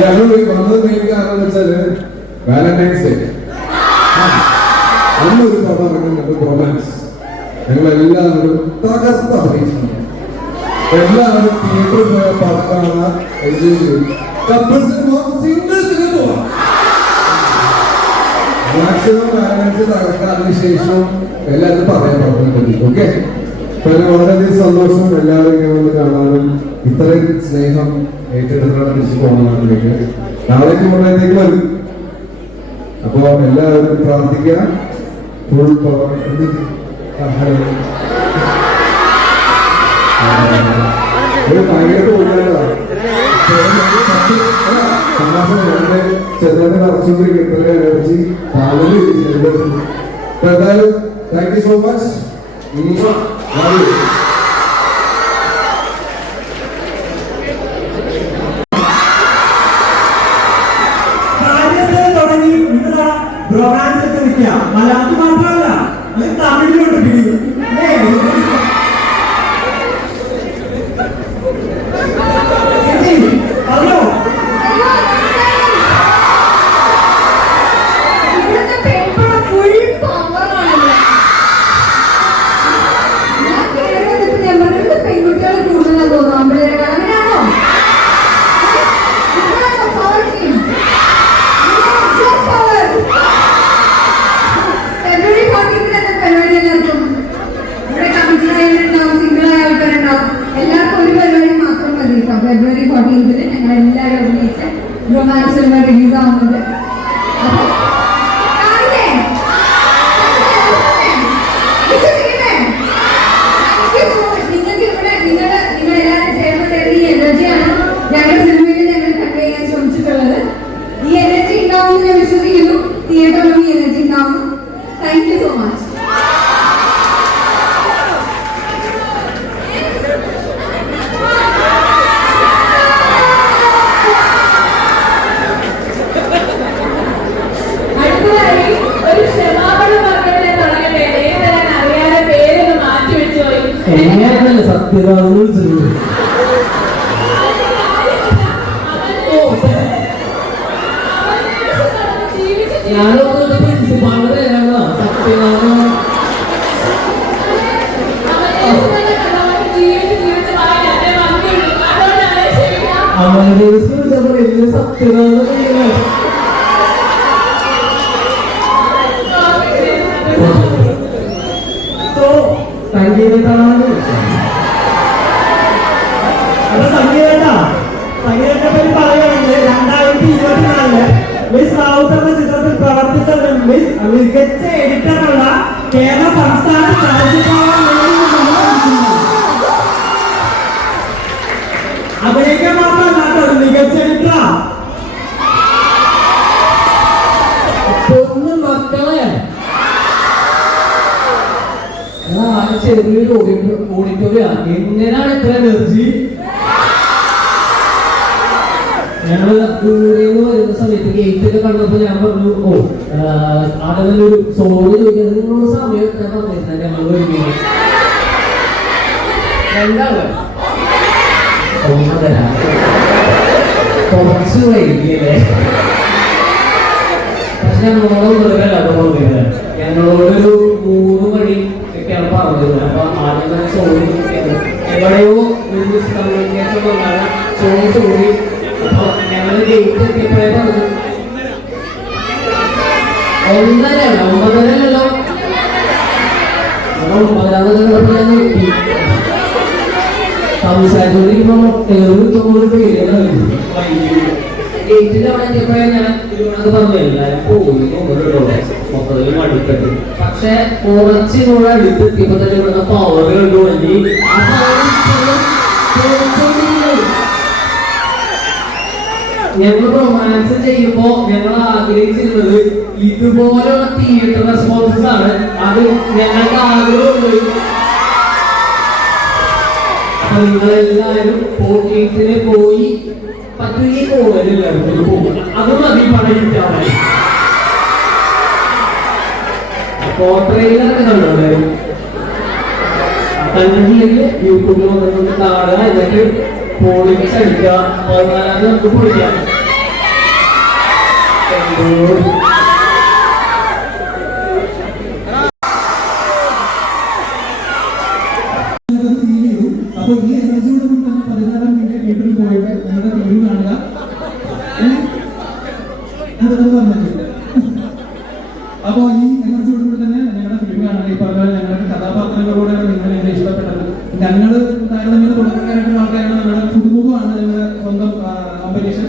ഞങ്ങൾ വന്നത് മെയിൻ കാരണം എന്ന് വെച്ചാല് വാലന്റൈൻസ് ഡേ അന്നൊരു പടം ഇറങ്ങുന്നുണ്ട് റൊമാൻസ്. ഞങ്ങൾ എല്ലാവരും തകർത്ത് അഭിനയിച്ചിട്ടുണ്ട്. എല്ലാവരും തിയേറ്ററിൽ പോയ പടം കാണാൻ എൻജോയ് ചെയ്യും. കപ്പിൾസിന് പോകാം, സിംഗിൾസിന് പോവാം. മാക്സിമം വാലന്റൈൻസ് തകർക്കാതിന് ശേഷം എല്ലാവരും പറയാൻ പറ്റുന്നുണ്ട്. ഓക്കെ, വളരെയധികം സന്തോഷം എല്ലാവരും ഇങ്ങനെ വന്ന് കാണാനും ഇത്രയും സ്നേഹം ഏറ്റെടുത്താണ് തിരിച്ചു പോകുന്ന നാട്ടിലേക്ക്. നാളേക്ക് മുന്നേക്ക് വരും. അപ്പോ എല്ലാവരും പ്രാർത്ഥിക്കുക. ഫുൾ പവർ ഭയങ്കര തോന്നിയാണ് ചെറുതായിട്ട് കുറച്ചുകൂടി കിട്ടുന്ന എനർജി എന്തായാലും thank you so much. Romance ഒക്കെ നിൽക്കുക. മലയാളത്തിൽ മാത്രമല്ല, തമിഴിലോട്ട് പിടിക്കും. പറഞ്ഞോ. പെൺകുട്ടികൾ കൂടുതലാണ് തോന്നുന്നു. അങ്ങനെയാണോ? ഫെബ്രുവരി 14 ഞങ്ങൾ എല്ലാവരും അഭിനയിച്ച് റൊമാൻസ് സിനിമ റിലീസ് ആവുന്നുണ്ട്. നിങ്ങൾക്ക് ഇവിടെ നിങ്ങളെല്ലാവരും ചേർന്നിട്ട് ഈ എനർജിയാണ് ഞങ്ങളുടെ സിനിമയിൽ ഞങ്ങൾ കൺവേ ചെയ്യാൻ ശ്രമിച്ചിട്ടുള്ളത്. ഈ എനർജി ഉണ്ടാവുമെന്ന് ഞാൻ വിശ്വസിക്കുന്നു. തിയേറ്ററിലും ഈ എനർജി ഉണ്ടാവുന്നു. Thank you so much. എങ്ങനെയാണല്ലോ സത്യത ഞാനൊക്കെ പ്രിൻസിപ്പാളിന്റെ പേരാണോ സത്യനാഥ? അവന്റെ സത്യനാഥ സംഗീതത്തെ പറ്റി പറയുകയാണെങ്കിൽ 2024 മിസ് റാവുത്ത് എന്ന ചിത്രത്തിൽ പ്രവർത്തിച്ച മികച്ച എഡിറ്ററുള്ള കേരള സംസ്ഥാന അഭിനയിക്കാൻ മാത്രമല്ല മികച്ച എഡിറ്ററാ. പൊന്നു മക്കളെ, ചെറിയൊരു ഓഡിറ്റോറിയ എങ്ങനെയാണ് ഇത്ര എനർജി? ഞങ്ങള് ദൂരെന്ന് വരുന്ന സമയത്ത് ഗേറ്റൊക്കെ കണ്ടപ്പോ ഞാൻ പറഞ്ഞു, അതിനൊരു സോറി ചോദിക്കുന്നത് നിങ്ങളുടെ സമയം എത്ര പറഞ്ഞിരുന്ന ഞങ്ങൾ ഒരുങ്ങി രണ്ടാള് കുറച്ച് വൈകിയല്ലേ. പക്ഷെ ഞങ്ങളോട് പറഞ്ഞില്ല, ഞങ്ങളോടൊരു 3 മണി ഒക്കെയാണ് പറഞ്ഞിരുന്നത്. അപ്പൊ ആദ്യം സോറി എവിടെയോ ഒരു മിസ്കമ്മ്യൂണിക്കേഷൻ വന്നാണ് സോറി. അപ്പൊ ഞങ്ങൾ ഗേറ്റ് എത്തിയപ്പോഴേ പറഞ്ഞു 9:30 സംസാരിച്ചോണ്ടിരിക്കുമ്പോ ഗേറ്റിന്റെ അവിടെ എത്തിയപ്പോഴേ ഞാൻ അത് പറഞ്ഞു എല്ലാവരും പോയി മൊത്തത്തിൽ മടുക്കട്ടെ. പക്ഷെ കുറച്ചുകൂടെ അടുത്തെത്തിയപ്പോ തന്നെ ഇവിടുന്ന് പവർ കണ്ടു വന്നി. ഞങ്ങൾ റൊമാൻസ് ചെയ്യുമ്പോ ഞങ്ങൾ ആഗ്രഹിച്ചിരുന്നത് ഇതുപോലെയുള്ള തിയേറ്റർ റെസ്പോൺസസ് ആണ്. അത് ഞങ്ങൾക്ക് ആഗ്രഹമുണ്ട്. നിങ്ങളെല്ലാവരും പോക്കീറ്റിന് പോയി പറ്റുകയും പോകലെല്ലാവരും പോകും. അത് മതി പണയിട്ടാണ്. ട്രെയിലറൊക്കെ കണ്ടോണ്ടായിരുന്നു. കണ്ടിട്ടില്ലെങ്കിൽ യൂട്യൂബിൽ വന്നിട്ട് കാണുക, എന്നിട്ട് പോളിക്സ് അടിക്കുക. 14 നമുക്ക് പൊളിക്കാം. അപ്പൊ ഈ എനർജിയോട് കൂടി തന്നെ 14 മിനിറ്റ് തിയേറ്ററിൽ പോയിട്ട് ഞങ്ങളുടെ റിവ്യൂ കാണുക. അതൊക്കെ പറഞ്ഞിട്ട് അപ്പൊ ഈ എനർജിയോട് കൂടി തന്നെ ഞങ്ങളുടെ ഫിലിം കാണുക. ഈ പറഞ്ഞ ഞങ്ങളുടെ കഥാപാത്രങ്ങളോടാണ് നിങ്ങൾ എന്നെ ഇഷ്ടപ്പെട്ടത്. ഞങ്ങൾ താരതമ്യം തുടക്കക്കാരായിട്ടുള്ള ആൾക്കാരാണ്. ഞങ്ങളുടെ പുതുമുഖമാണ് ഞങ്ങളുടെ സ്വന്തം കോമ്പറ്റീഷൻ.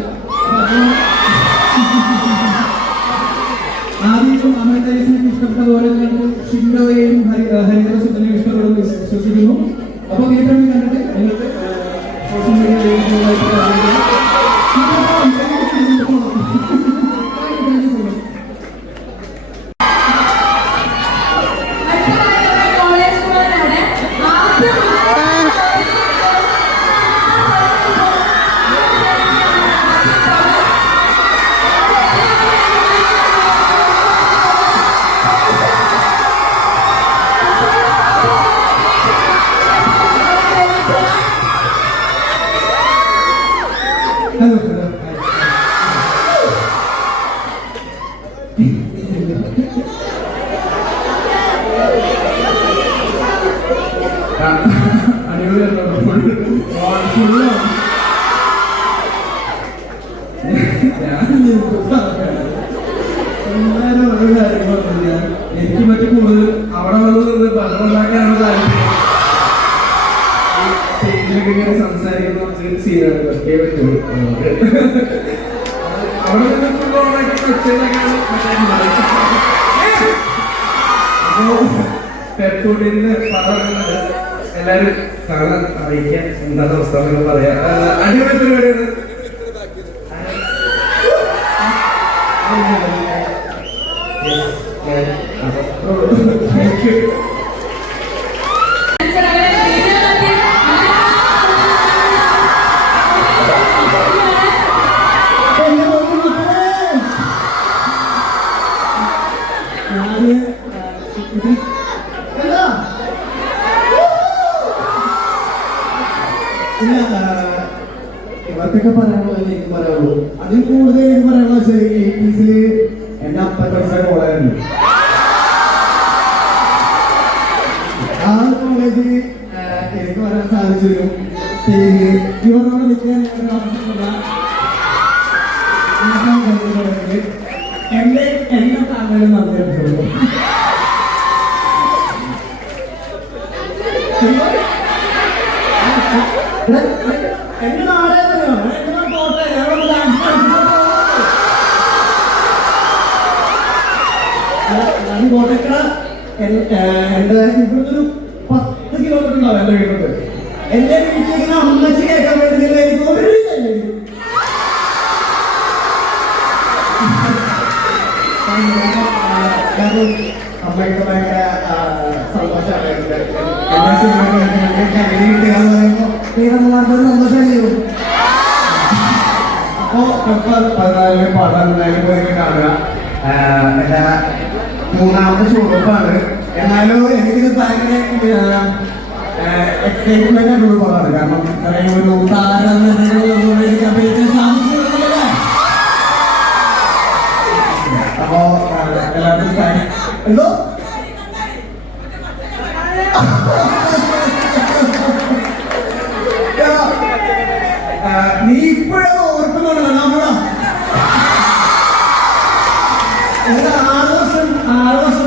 ആദ്യം അമൃതേശിനെ ഇഷ്ടപ്പെട്ടതുപോലെ നിങ്ങൾക്ക് ഷിൻഡോയെയും ഹരിദാസിനെയും ഇഷ്ടപ്പെടുന്നു വിശ്വസിക്കുന്നു. അപ്പോൾ തിയേറ്ററിൽ കണ്ടിട്ട് നിങ്ങൾക്ക് സോഷ്യൽ മീഡിയ എനിക്ക് മറ്റു കൂടുതൽ അവിടെ വന്നത് പലരുണ്ടാക്കാനാണ് താല്പര്യം. ഇങ്ങനെ സംസാരിക്കുന്ന സീനാണ് പറ്റേ പറ്റുള്ളൂ. അവിടെ പെട്രോളിന് പറയുന്നത് എല്ലാരും കാണാൻ അറിയിക്കാൻ എന്താ അവസ്ഥ പറയാ. അടിപൊളി പരിപാടിയാണ്. Thank you. ഇവർക്കൊക്കെ പറയാനുള്ളത് എനിക്ക് പറയാനുള്ളൂ. അതിൽ കൂടുതൽ എനിക്ക് പറയാനുള്ള വെച്ചാൽ 80s എന്റെ അപ്പൻ്റെ പൈസ കോളായിരുന്നു. ആ കോളേജ് എനിക്ക് പറയാൻ സാധിച്ചു. ഇവരോട് നിൽക്കാൻ എന്റെ ഫാമിലി നന്ദിയുള്ളൂ. എന്റെ നാളെ തന്നെയോ എന്റെ കോട്ടെ ഞാൻ കോട്ടക്കട എന്റെ ഇവിടുന്ന് ഒരു 10 കിലോമീറ്റർ ഉണ്ടാവും എന്റെ വീട്ടിൽ. എന്റെ വീട്ടിലേക്ക് അമ്മച്ചി കേൾക്കാൻ വേണ്ടി എനിക്ക് ഒരു അമ്മയ്ക്ക് ഭയങ്കര സന്തോഷമാണ്. സന്തോഷം. അപ്പോ 14 പടം കാണുക. എന്റെ 3ാമത്തെ ഷോപ്പാണ്. എന്നാലും എനിക്കിത് ഭയങ്കര എക്സൈറ്റ്മെന്റ് ആയിട്ടുള്ള പടമാണ്. കാരണം ഇത്രയും ഒരു താരം എനിക്ക് അഭിനയിക്കാൻ സാധിച്ചില്ല. അപ്പോ എല്ലാവർക്കും എന്തോ നീ ഇപ്പോഴും ഓർക്കുന്നുണ്ടല്ലോ നമ്മളോ 6 വർഷം